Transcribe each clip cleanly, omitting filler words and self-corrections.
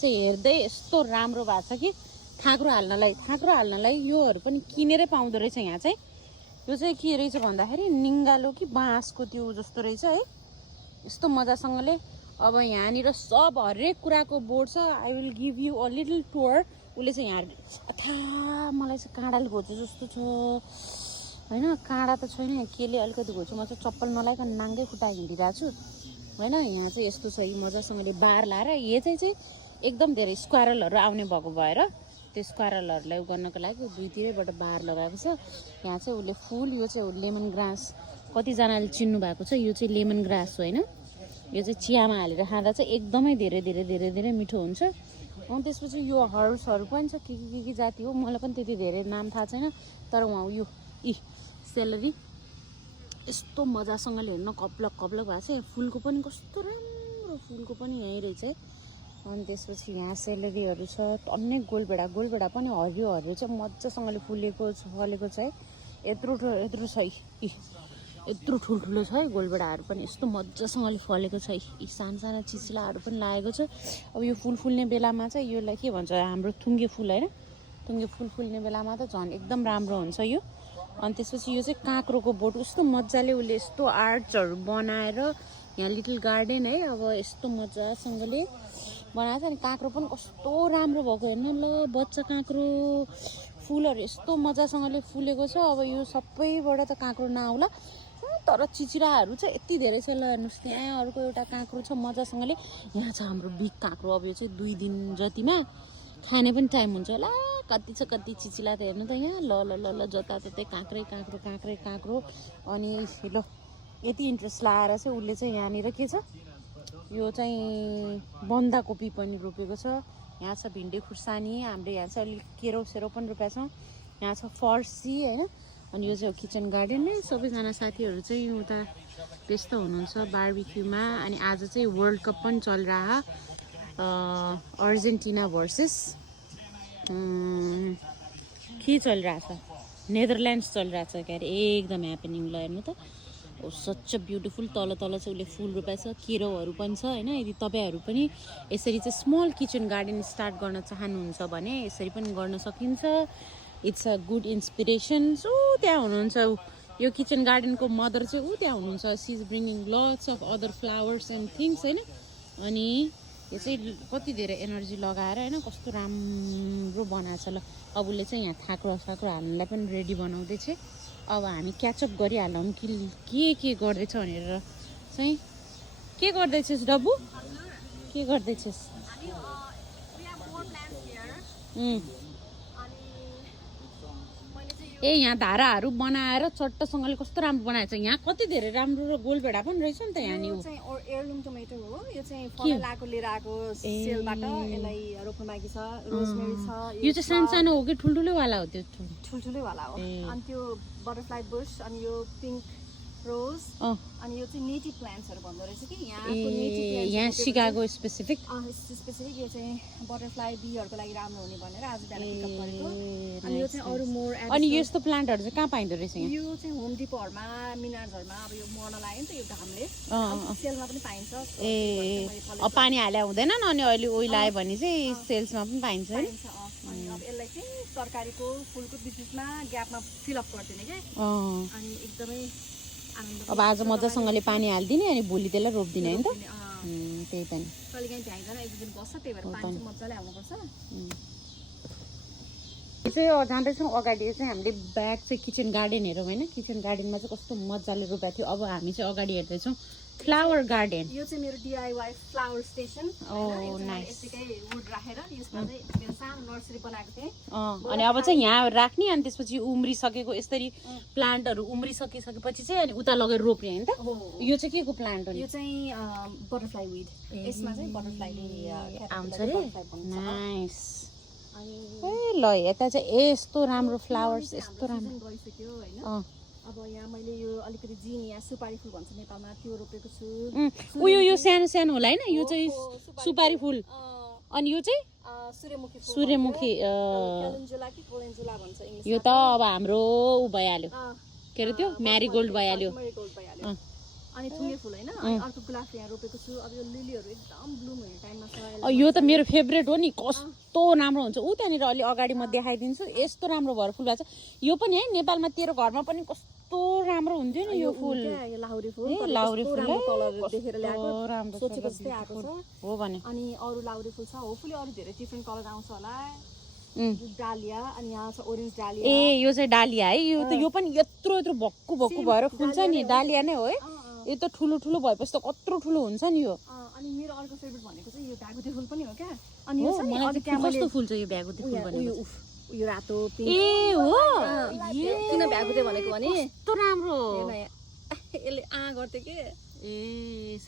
चाहिँ हेर्दै यस्तो राम्रो भएको छ कि थाँक्रो हाल्नलाई योहरू पनि किनेरै पाउँदो रहेछ यहाँ चाहिँ। यो चाहिँ के रहेछ भन्दाखेरि निङ्गालो कि बाँसको त्यो जस्तो रहेछ है, यस्तो मजासँगले। अब यहाँनिर सब हरेक कुराको बोर्ड छ। I will give you a little tour. उसले चाहिँ यहाँ थाहा मलाई चाहिँ काँडाले घोच्यो जस्तो छ होइन, काँडा त छैन, केले अलिकति घोच्यो। म चाहिँ चप्पल नलाइकन नाङ्गै खुट्टा हिँडिरहेको छु होइन। यहाँ चाहिँ यस्तो छ, मजासँगले बार लाएर यो चाहिँ एकदम धेरै स्क्वारलहरू आउने भएको भएर त्यो स्क्वारलहरूलाई गर्नको लागि दुईतिरैबाट बार लगाएको छ। यहाँ चाहिँ उसले फुल, यो चाहिँ लेमन ग्रास, कतिजनाले चिन्नु भएको छ, यो चाहिँ लेमन ग्रास हो होइन। यो चाहिँ चियामा हालेर खाँदा चाहिँ एकदमै धेरै धेरै धेरै धेरै मिठो हुन्छ। अनि त्यसपछि यो हर्ब्सहरू पनि छ, के जाति हो मलाई पनि त्यति धेरै नाम थाहा छैन। तर उहाँ यो सेलरी यस्तो मजासँगले हेर्न कप्लक भएको छ। फुलको पनि कस्तो राम्रो, फुलको पनि यहीँ रहेछ है। अनि त्यसपछि यहाँ सेलरीहरू छ, अन्य गोलभेडा पनि हरियो चाहिँ मजासँगले फलेको छ है। यत्रो छ, यत्रो ठुल्ठुलो छ है गोलभेडाहरू पनि, यस्तो मजासँगले फलेको छ है। यी साना चिचिलाहरू पनि लागेको छ। अब यो फुल फुल्ने बेलामा चाहिँ यसलाई के भन्छ, हाम्रो थुङ्गे फुल होइन, थुङ्गे फुल फुल्ने बेलामा त झन् एकदम राम्रो हुन्छ यो। अनि त्यसपछि यो चाहिँ काँक्रोको बोट, कस्तो मजाले उसले यस्तो आर्ट्सहरू बनाएर यहाँ लिटल गार्डन है। अब यस्तो मजासँगले बनाएको छ। अनि काँक्रो पनि कस्तो राम्रो भएको हेर्नु ल, बच्चा काँक्रो, फुलहरू यस्तो मजासँगले फुलेको छ। अब यो सबैबाट त काँक्रो नआउला, तर चिचिराहरू चाहिँ यति धेरै छ। ल हेर्नुहोस्, त्यहाँ अर्को एउटा काँक्रो छ मजासँगले। यहाँ छ हाम्रो बिग काँक्रो। अब यो चाहिँ 2 दिन जतिमा खाने पनि टाइम हुन्छ होला। कति छ कति चिचिला त हेर्नु त यहाँ। ल जताततै काँक्रो। अनि ल यति इन्ट्रेस्ट लाएर चाहिँ उसले चाहिँ यहाँनिर के छ, यो चाहिँ बन्दाकोपी पनि रोपेको छ। यहाँ छ भिन्डी खुर्सानी, हाम्रो यहाँ चाहिँ अलिक केरो पनि रोपेको छ। यहाँ छ फर्सी होइन। अनि यो चाहिँ किचन गार्डन नै। सबैजना साथीहरू चाहिँ उता व्यस्त हुनुहुन्छ बार्बिक्यूमा। अनि आज चाहिँ वर्ल्ड कप पनि चलिरह, अर्जेन्टिना भर्सेस के चलिरहेछ, नेदरल्यान्ड्स चलिरहेछ क्या अरे। एकदम ह्यापनिङ ल हेर्नु त, सच ब्युटिफुल। तल चाहिँ उसले फुल रोपेको छ, केरोहरू पनि छ होइन। यदि तपाईँहरू पनि यसरी चाहिँ स्मल किचन गार्डन स्टार्ट गर्न चाहनुहुन्छ भने यसरी पनि गर्न सकिन्छ। It's a good inspiration. So त्यहाँ हुनुहुन्छ यो किचन गार्डनको मदर चाहिँ त्यहाँ हुनुहुन्छ। She is bringing lots of other flowers and things होइन। अनि यो चाहिँ कति धेरै एनर्जी लगाएर होइन कस्तो राम्रो बनाएको छ। ल अब उसले चाहिँ यहाँ थाँक्रो हाल्नलाई पनि रेडी बनाउँदैछ। अब हामी क्याचअप गरिहालौँ कि के गर्दैछ भनेर चाहिँ। के गर्दैछस् डब्बु, के गर्दैछस्? ए यहाँ धाराहरू बनाएर चट्टसँगले कस्तो राम्रो बनाएको छ। यहाँ कति धेरै राम्रो र गोलभेडा पनि रहेछ नि त यहाँ। यो चाहिँ एयरलुम टोमेटो हो। यो चाहिँ फलाएको लिएर आएको सेलबाट यसलाई रोप्नु बाँकी छ। रोजमेरी छ। यो चाहिँ सानो हो कि ठुल्ठुलै वाला हो? त्यो ठुल्ठुलै वाला हो। अनि त्यो बटरफ्लाई बुश, अनि यो पिङ्क रोज, अनि यो चाहिँ नेटिभ प्लान्ट्सहरू भन्दो रहेछ कि यहाँको नेटिभ प्लान्ट्स। यहाँ सिकागो स्पेसिफिक यो चाहिँ बटरफ्लाई बीहरूको लागि राम्रो हुने भनेर आज बिहान पिकअप गरेको। अनि यो चाहिँ अरू मोर। अनि यस्तो प्लान्टहरू चाहिँ कहाँ पाइँदो रहेछ यहाँ? यो चाहिँ होम डिपोहरूमा, मिनार्सहरूमा। अब यो मर्न लाग्यो नि त यो घामले, सेलमा पनि पाइन्छ। अब पानी हाले हुँदैन नि, अनि अहिले ओइल आयो भने चाहिँ सेल्समा पनि पाइन्छ है। अनि अब यसलाई चाहिँ तरकारीको फुलको बिचमा ग्यापमा फिलअप गरिदिने क्या। अनि एकदमै अब आज मजासँगले पानी हालिदिने, अनि भोलि त्यसलाई रोपिदिने होइन त। त्यही पनि कहिलेकाहीँ भ्याइँदैन, एक दिन बस्छ, त्यही भएर पानी चाहिँ मजाले हाल्नुपर्छ। चाहिँ जाँदैछौँ अगाडि चाहिँ हामीले ब्याक चाहिँ किचन गार्डन हेरौँ होइन। किचन गार्डनमा चाहिँ कस्तो मजाले रोपेको थियो। अब हामी चाहिँ अगाडि हेर्दैछौँ फ्लावर गार्डन। यो चाहिँ मेरो DIY फ्लावर स्टेसन। यतिकै वुड राखेर यसमा चाहिँ मेरो सानो नर्सरी बनाएको थिएँ। अनि अब चाहिँ यहाँ राख्ने, अनि त्यसपछि उम्रिसकेको यसरी प्लान्टहरू उम्रिसकेपछि चाहिँ अनि उता लगेर रोप्ने होइन त। यो चाहिँ के को प्लान्ट हो? यो चाहिँ बटरफ्लाई विड। यसमा चाहिँ बटरफ्लाईले आउँछ रे। नाइस। ए ल यता चाहिँ यस्तो राम्रो फ्लावर्स, यस्तो राम्रो गइसक्यो होइन। अब यहाँ मैले यो अलिकति जिनिया सुपारी फुल भन्छ नेपालमा, त्यो रोपेको छु। उयो यो सानो होला होइन, यो चाहिँ सुपारी फुल। अनि यो चाहिँ सूर्यमुखी यो त अब हाम्रो ऊ भइहाल्यो, के अरे त्यो म्यारिगोल्ड भइहाल्यो। अनि थुङ्गे फुल हैन अनि अर्को गुलाब यहाँ रोपेको छु अब यो लिलीहरू एकदम ब्लुम हुने टाइममा छ यो त मेरो फेभरेट हो नि कस्तो राम्रो हुन्छ उ त्यहाँनिर अलि अगाडि म देखाइदिन्छु यस्तो राम्रो भएर फुल भएको छ यो पनि है नेपालमा तेरो घरमा पनि कस्तो राम्रो हुन्थ्यो नि यो फुल यो लाहुरे फुल लाहुरे फुल कलर देखेर ल्याएको राम्रो सोचेको जस्तै आएको छ हो भने अनि अरु लाहुरे फुल छ होपफुली अरु धेरै डिफरेन्ट कलर आउँछ होला डालिया अनि यहाँ छ ओरेन्ज डालिया ए यो चाहिँ डालिया है यो त यो पनि यत्रो यत्रो भक्कु भक्कु भएर फुल्छ नि डालिया नै हो है यो त ठुलो ठुलो भएपछि त कत्रो ठुलो हुन्छ नि यो अनि मेरो अर्को फेभरेट भनेको चाहिँ यो भ्यागुते फुल पनि हो क्या अनि यो चाहिँ मलाई चाहिँ कस्तो फुल छ यो भ्यागुते फुल भनेको यो रातो पिङ्क ए हो किन भ्यागुते भनेको भने कस्तो राम्रो यसले गर्थे के ए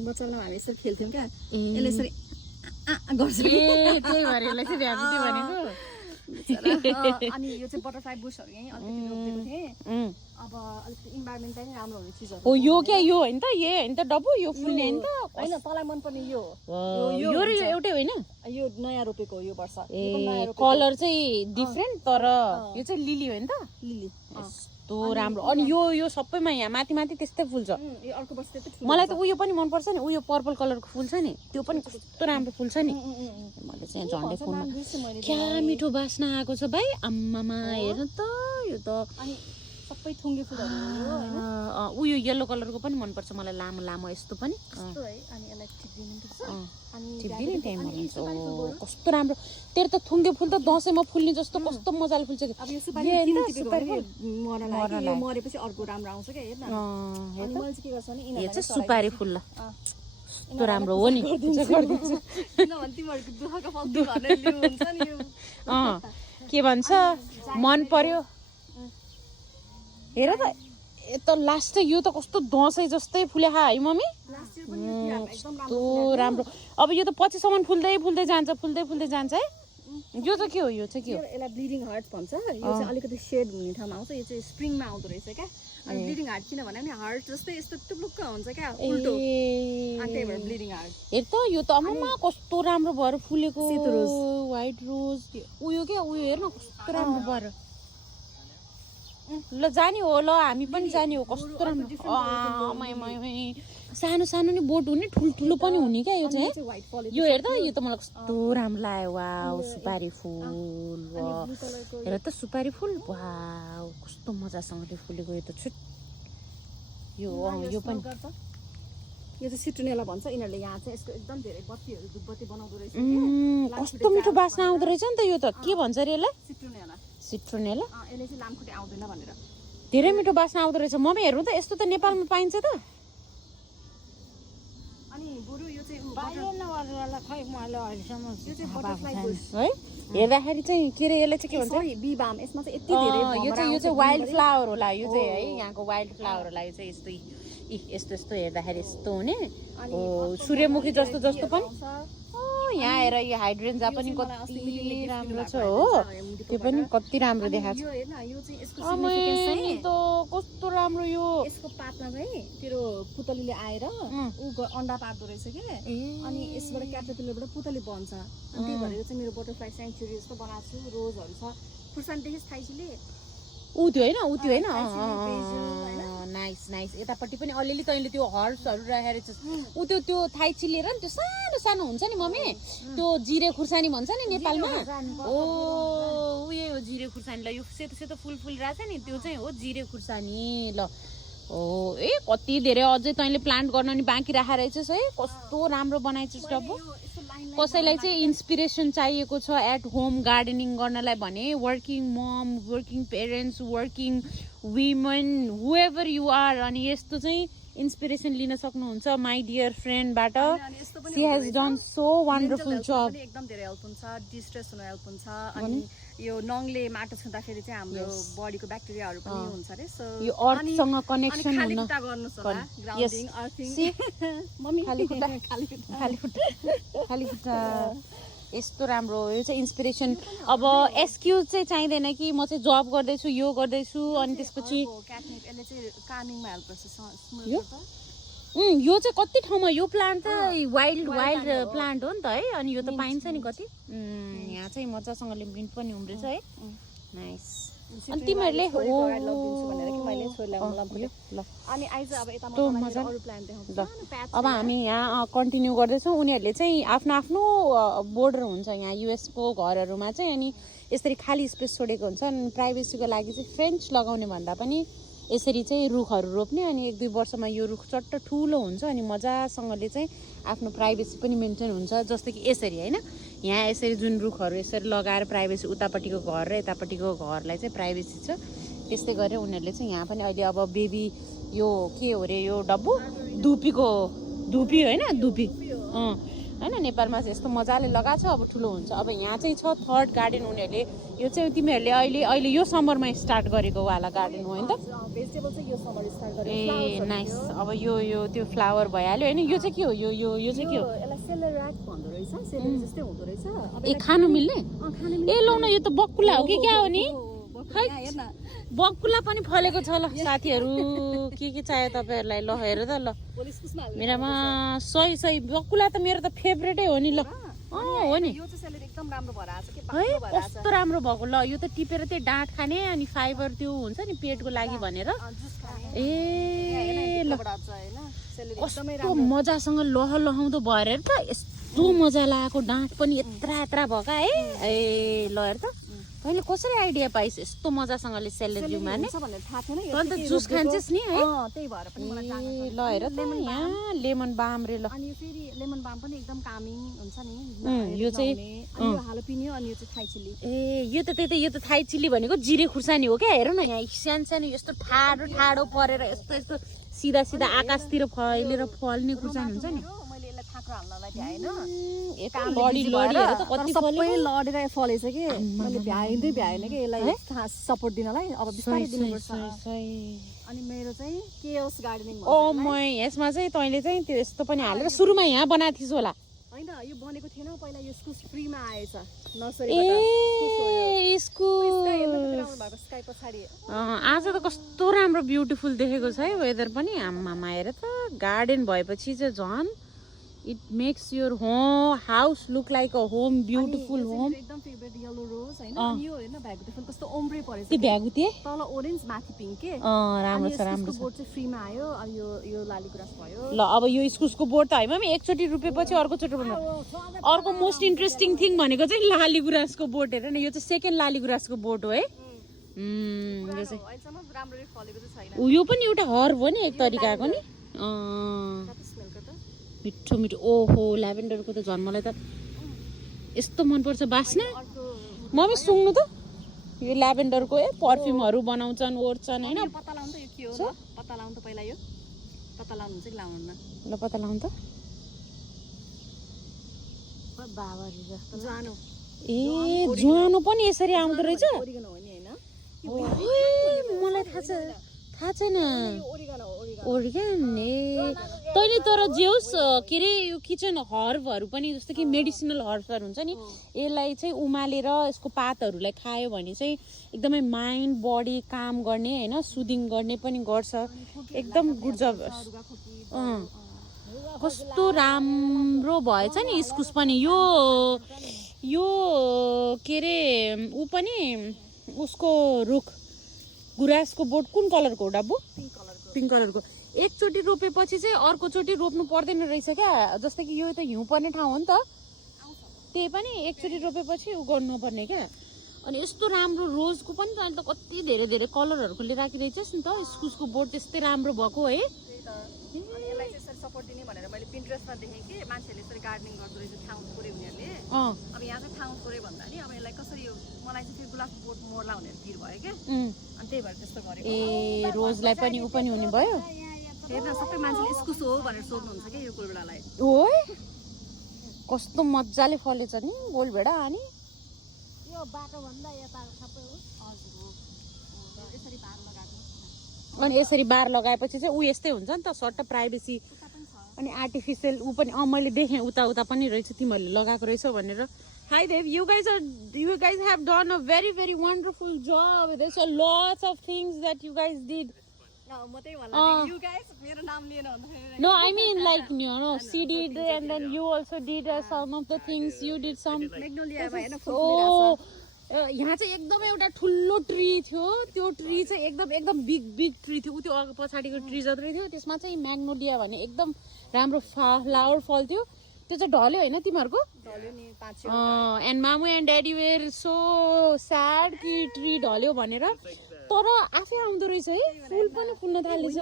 बच्चामा हामी यसरी खेल्थ्यौँ क्या यसले यसरी गर्छ ए त्यही भएर यसलाई चाहिँ भ्यागुते भनेको अनि यो चाहिँ बटरफ्लाई बुशहरू यहीँ अलिकति रोपेको थिएँ अब अलिकति इन्भाइरोमेन्टलाई नै राम्रो हुने चिजहरू हो यो क्या यो होइन त यो होइन त डब्बु यो फुल्ने होइन त होइन तँलाई मनपर्ने यो यो र यो एउटै होइन यो नयाँ रोपेको हो यो वर्ष ए कलर चाहिँ डिफरेन्ट तर यो चाहिँ लिली हो नि त लिली कस्तो राम्रो अनि यो सबैमा यहाँ माथि माथि त्यस्तै फुल्छ यो अर्को वर्ष त्यस्तै मलाई त उयो पनि मनपर्छ नि उयो पर्पल कलरको फुल छ नि त्यो पनि कस्तो राम्रो फुल्छ नि मैले चाहिँ झन्डै फुलमा क्या मिठो बास्ना आएको छ भाइ आम्मामा हेर्नु त यो त अनि सबै थुङ्गे फुलहरू उयो येलो कलरको पनि मनपर्छ मलाई लामो लामो यस्तो पनि है अनि यसलाई टिप्दिनुपर्छ टिप्दिने टाइममा हुन्छ कस्तो राम्रो तेरो त थुङ्गे फुल त दसैँमा फुल्ने जस्तो कस्तो मजाले फुल्छ अब यो सुपारी मरेपछि अर्को राम्रो आउँछ क्या हेर्न अनि मैले चाहिँ के गर्छु भने यो चाहिँ सुपारी फुल ल कस्तो राम्रो हो नि किनभने तिमीहरूको दुःखको फल भनेर लिनु हुन्छ नि यो के भन्छ मन पर्यो हेर त लास्ट यो त कस्तो दसैँ जस्तै फुले है मम्मी कस्तो राम्रो अब यो त पछिसम्म फुल्दै फुल्दै जान्छ है यो चाहिँ के हो यो चाहिँ के हो यसलाई ब्लिडिङ हार्ट भन्छ यो चाहिँ अलिकति सेड हुने ठाउँमा आउँछ यो चाहिँ स्प्रिङमा आउँदो रहेछ क्या अनि ब्लिडिङ हार्ट किन भने नि हार्ट जस्तै यस्तो टुप्लुक्क हुन्छ क्या उल्टो अनि त्यही भएर ब्लिडिङ हार्ट हेर त यो त अम्मा कस्तो राम्रो भएर फुलेको सेतो रोज व्हाइट रोज उयो क्या उयो हेर्न कस्तो राम्रो भएर ल जाने हो ल हामी पनि जाने हो कस्तो राम्रो सानो सानो नि बोट हुने ठुल्ठुलो पनि हुने क्या यो चाहिँ यो हेर त यो त मलाई कस्तो राम्रो लाग्यो वाउ सुपारी फुल हेर त सुपारी फुल वाउ कस्तो मजासँगले फुलेको यो त छुट यो पनि यो चाहिँ सिट्रोनेला भन्छ यिनीहरूले यहाँ चाहिँ यसको एकदम धेरै बत्तीहरू धुपबत्ती बनाउँदो रहेछ कस्तो मिठो बास्ना आउँदो रहेछ नि त यो त के भन्छ अरे यसलाई सिट्रोनेला यसले चाहिँ लामखुट्टे आउँदैन भनेर धेरै मिठो बास्ना आउँदो रहेछ मम्मी हेर्नु त यस्तो त नेपालमा पाइन्छ त अनि बरु यो चाहिँ है हेर्दाखेरि चाहिँ के अरे यसलाई चाहिँ के भन्छ बी बाम यसमा चाहिँ यति धेरै यो चाहिँ वाइल्ड फ्लावर होला यो चाहिँ है यहाँको वाइल्ड फ्लावर होला यो चाहिँ यस्तो यस्तो हेर्दाखेरि यस्तो हुने सूर्यमुखी जस्तो पनि यहाँ आएर यो हाइड्रेन्जा पनि कति राम्रो छ हो त्यो पनि कति राम्रो देखाएको छ कस्तो राम्रो यो यसको पातमा चाहिँ तेरो पुतलीले आएर अन्डा पार्दो रहेछ कि अनि यसबाट क्याटरपिलरबाट पुतली बन्छ अनि त्यही भएर चाहिँ मेरो बटरफ्लाई सेङ्चुरी जस्तो बनाएको छु रोजहरू छ खुर्सानी देखेस् थाइसीले ऊ त्यो होइन नाइस यतापट्टि पनि अलिअलि तैँले त्यो हर्ब्सहरू राखेर ऊ त्यो थाइ चिलेर नि त्यो सानो सानो हुन्छ नि मम्मी त्यो जिरे खुर्सानी भन्छ नि नेपालमा उयो हो जिरे खुर्सानीलाई यो सेतो सेतो फुल फुलिरहेछ नि त्यो चाहिँ हो जिरे खुर्सानी ल कति धेरै अझै तैँले प्लान्ट गर्न नि बाँकी राखेर रहेछस् है कस्तो राम्रो बनाइछस् डब्बु कसैलाई चाहिँ इन्सपिरेसन चाहिएको छ एट होम गार्डनिङ गर्नलाई भने working mom working parents working women whoever you are अनि यस्तो चाहिँ इन्सपिरेसन लिन सक्नुहुन्छ माई डियर फ्रेन्डबाट she has done so wonderful जब एकदम धेरै हेल्प हुन्छ डिस्ट्रेस हुन हेल्प हुन्छ अनि यो नङले माटो छुँदाखेरि चाहिँ हाम्रो बडीको ब्याक्टेरियाहरू पनि हुन्छ अरे सो यो अर्थसँग कनेक्सन हुन गर्नुस् होला ग्राउन्डिङ अर्थिङ मम्मी खाली खुट्टा यस्तो राम्रो यो चाहिँ इन्सपिरेसन अब एक्सक्युज चाहिँ चाहिँदैन कि म चाहिँ जब गर्दैछु यो गर्दैछु अनि त्यसपछि यो चाहिँ कति ठाउँमा यो प्लान्ट त वाइल्ड प्लान्ट हो नि त है अनि यो त पाइन्छ नि कति यहाँ चाहिँ मजासँगले मिन्ट पनि उम्रेछ है नाइस अनि तिमीहरूले अनि आइज अब यता अरू प्लान देखाउँछु अब हामी यहाँ कन्टिन्यू गर्दैछौँ उनीहरूले चाहिँ आफ्नो आफ्नो बोर्डर हुन्छ यहाँ युएसको घरहरूमा चाहिँ अनि यसरी खाली स्पेस छोडेको हुन्छ अनि प्राइभेसीको लागि चाहिँ फेन्स लगाउने भन्दा पनि यसरी चाहिँ रुखहरू रोप्ने अनि 1-2 वर्षमा यो रुख चट्ट ठुलो हुन्छ अनि मजासँगले चाहिँ आफ्नो प्राइभेसी पनि मेन्टेन हुन्छ जस्तो कि यसरी होइन यहाँ यसरी जुन रुखहरू यसरी लगाएर प्राइभेसी उतापट्टिको घर र यतापट्टिको घरलाई चाहिँ प्राइभेसी छ त्यस्तै गरेर उनीहरूले चाहिँ यहाँ पनि अहिले अब बेबी यो के हो अरे यो डब्बु धुपी होइन धुपी होइन नेपालमा चाहिँ यस्तो मजाले लगाएको छ अब ठुलो हुन्छ अब यहाँ चाहिँ छ थर्ड गार्डन उनीहरूले यो चाहिँ तिमीहरूले अहिले यो समरमा स्टार्ट गरेको वाला गार्डन हो होइन त ए नाइस अब यो त्यो फ्लावर भइहाल्यो होइन यो चाहिँ के हो यो चाहिँ के हो ए खानु मिल्ने ए लौ न यो त बकुला हो कि क्या हो नि बकुला पनि फलेको छ ल साथीहरू के चाहियो तपाईँहरूलाई ल हेर त ल मेरोमा सही बकुला त मेरो त फेभरेटै हो नि ल हो नि है कस्तो राम्रो भएको ल यो त टिपेर त्यो डाँठ खाने अनि फाइबर त्यो हुन्छ नि पेटको लागि भनेर ए ल कस्तो मजासँग लहलाउँदो भएर त यस्तो मजा लागेको डाँठ पनि यत्रा भएका है ए ल हेर त तैँले कसरी आइडिया पाइस् यस्तो मजासँगले सेलेड जिउ मार्ने अन्त जुस खान्छस् नि है ल हेर त यहाँ लेमन बाम रे ल अनि फेरि लेमन बाम पनि एकदम कामिङ हुन्छ नि यो चाहिँ हालपिनियो अनि यो चाहिँ थाई चिल्ली ए यो त थाई चिल्ली भनेको जिरे खुर्सानी हो क्या हेर न यहाँ सानो यस्तो ठाडो परेर यस्तो सिधा आकाशतिर फैलेर फल्ने खुर्सानी हुन्छ नि लडेर फलेछ कि मैले भ्याएन कि यसलाई सपोर्ट दिनलाई अब बिस्तारै दिनुपर्छ अनि मेरो चाहिँ केओस गार्डनिङ ओ म यसमा चाहिँ तैँले चाहिँ त्यो यस्तो पनि हालेर सुरुमा यहाँ बनाएको थिइस् होला हैन यो बनेको थिएन पहिला यो इस्कुस फ्रीमा आएछ ए इस्कुस आज त कस्तो राम्रो ब्युटिफुल देखेको छ है वेदर पनि आम्मामा हेर त गार्डन भएपछि चाहिँ झन् it makes your house look like a home beautiful home एकदम फेभरेट येलो रोज हैन अनि यो हेर्न भ्यागुते फुल कस्तो ओम्ब्रे परेछ त्यो भ्यागुते तल ओरेन्ज माथि पिङ्क के राम्रो छ राम्रो छ बोर्ड चाहिँ फ्रीमा आयो अनि यो लालीगुराँस भयो ल अब यो इस्कुसको बोर्ड त हैन मम्मी एकचोटी रुपेपछि अर्कोचोटि रुप्नु अर्को मोस्ट इन्ट्रेस्टिङ थिङ भनेको चाहिँ लालीगुराँसको बोर्ड हेर न यो चाहिँ सेकेन्ड लालीगुराँसको बोर्ड हो है यो चाहिँ अहिलेसम्म राम्ररी फलेको चाहिँ छैन यो पनि एउटा हर्ब हो नि एक तरिकाको नि मिठो ओहो ल्याभेन्डरको त झन् मलाई त यस्तो मनपर्छ बास्ना मम्मी सुँग्नु त यो ल्याभेन्डरको पर्फ्युमहरू बनाउँछन् ओर्छन् हैन पत्ता लाउनु त यो के हो पत्ता लाउनु त पहिला यो पत्ता लाउनु हुन्छ कि लाउनुहुन्न ल पत्ता लाउनु त बाबरी जस्तो ज्वानो ए ज्वानो पनि यसरी आउँदो रहेछ मलाई थाहा छैन ओरिगन ए तैँले तर जेउस के अरे यो किचन हर्बहरू पनि जस्तो कि मेडिसिनल हर्बहरू हुन्छ नि यसलाई चाहिँ उमालेर यसको पातहरूलाई खायो भने चाहिँ एकदमै माइन्ड बडी काम गर्ने होइन सुदिङ गर्ने पनि गर्छ एकदम गुड जब कस्तो राम्रो भएछ नि इस्कुस पनि यो के अरे ऊ पनि उसको रुख गुराँसको बोट कुन कलरको हो डब्बु पिङ्क कलरको एकचोटि रोपेपछि चाहिँ अर्कोचोटि रोप्नु पर्दैन रहेछ क्या जस्तै कि यो त हिउँ पर्ने ठाउँ हो नि त त्यही पनि एकचोटि रोपेपछि उ गर्नुपर्ने क्या अनि यस्तो राम्रो रोजको पनि त अहिले त कति धेरै कलरहरूको लिएर राखिरहेछस् नि त इस्कुसको बोट त्यस्तै राम्रो भएको है यसलाई चाहिँ सपोर्ट दिने भनेर मैले पिन्ट्रेस्टमा देखेँ कि मान्छेहरूले यसरी गार्डनिङ गर्दो रहेछ ठाउँ थोरै उनीहरूले अब यहाँ चाहिँ ठाउँ थोरै भन्दा नि अब यसलाई कसरी यो मलाई चाहिँ फेरि गुलाबको बोट मोड्ला भनेर तिर भयो क्या अनि त्यही भएर त्यस्तो गरेको ए रोजलाई पनि उ पनि हुने भयो हेर्न सबै मान्छेले इस्कुस हो भनेर सोध्नुहुन्छ क्या यो गोलभेडालाई हो कस्तो मजाले फलेछ नि गोलभेडा अनि यो बाटो भन्दा यता सबै हो हजुर हो यसरी बार लगाएको अनि यसरी बार लगाएपछि चाहिँ उ यस्तै हुन्छ नि त सर्ट प्राइभेसी अनि आर्टिफिसियल उ पनि मैले देखेँ उता पनि रहेछ तिमीहरूले लगाएको रहेछ भनेर Hi Dev, you guys have done a very very wonderful job. There's a lots of things that you guys did. You guys, मेरो नाम लिएन भन्दाखेरि No, I mean like she did and then you also did some of the things you did some. Magnolia हैन Oh, यहाँ चाहिँ एकदमै एउटा ठुलो tree थियो त्यो ट्री चाहिँ एकदम बिग ट्री थियो उ त्यो पछाडिको ट्री जत्रै थियो त्यसमा चाहिँ म्याग्नोलिया भन्ने एकदम राम्रो फ्लावर फल्थ्यो त्यो चाहिँ ढल्यो होइन तिमीहरूको एन्ड मामु and daddy were so sad कि ट्री ढल्यो भनेर तर आफै आउँदो रहेछ है फुल पनि फुल्न थालेछ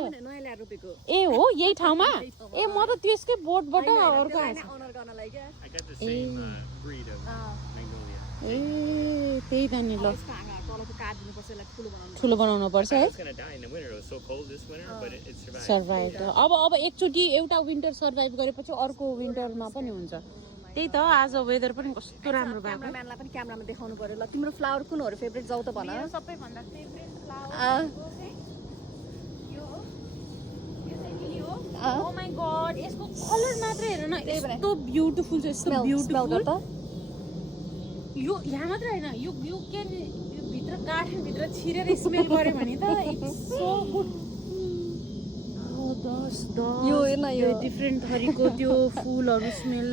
ए हो यही ठाउँमा ए म त त्यसकै बोटबाट अर्को आएछ ए त्यही त नि ल ठुलो बनाउनु पर्छ है सर्भाइभ अब एकचोटि एउटा विन्टर सर्भाइभ गरेपछि अर्को विन्टरमा पनि हुन्छ त्यही त आज वेदर पनि कस्तो राम्रो भएको क्यामेराम्यानलाई पनि क्यामेरामा देखाउनु पर्यो ल तिम्रो फ्लावर कुनहरू फेभरेट जाउ त भन सबैभन्दा favourite flower oh my God यसको कलर मात्रै हेर न यस्तो ब्युटिफुल छ यस्तो ब्युटिफुल यो यहाँ मात्र हैन यो क्यान भित्र गार्डनभित्र छिरेर स्मेल गर्यो भने त इट्स सो गुड यो हेर्न यो डिफ्रेन्ट थरीको त्यो फुलहरू स्मेल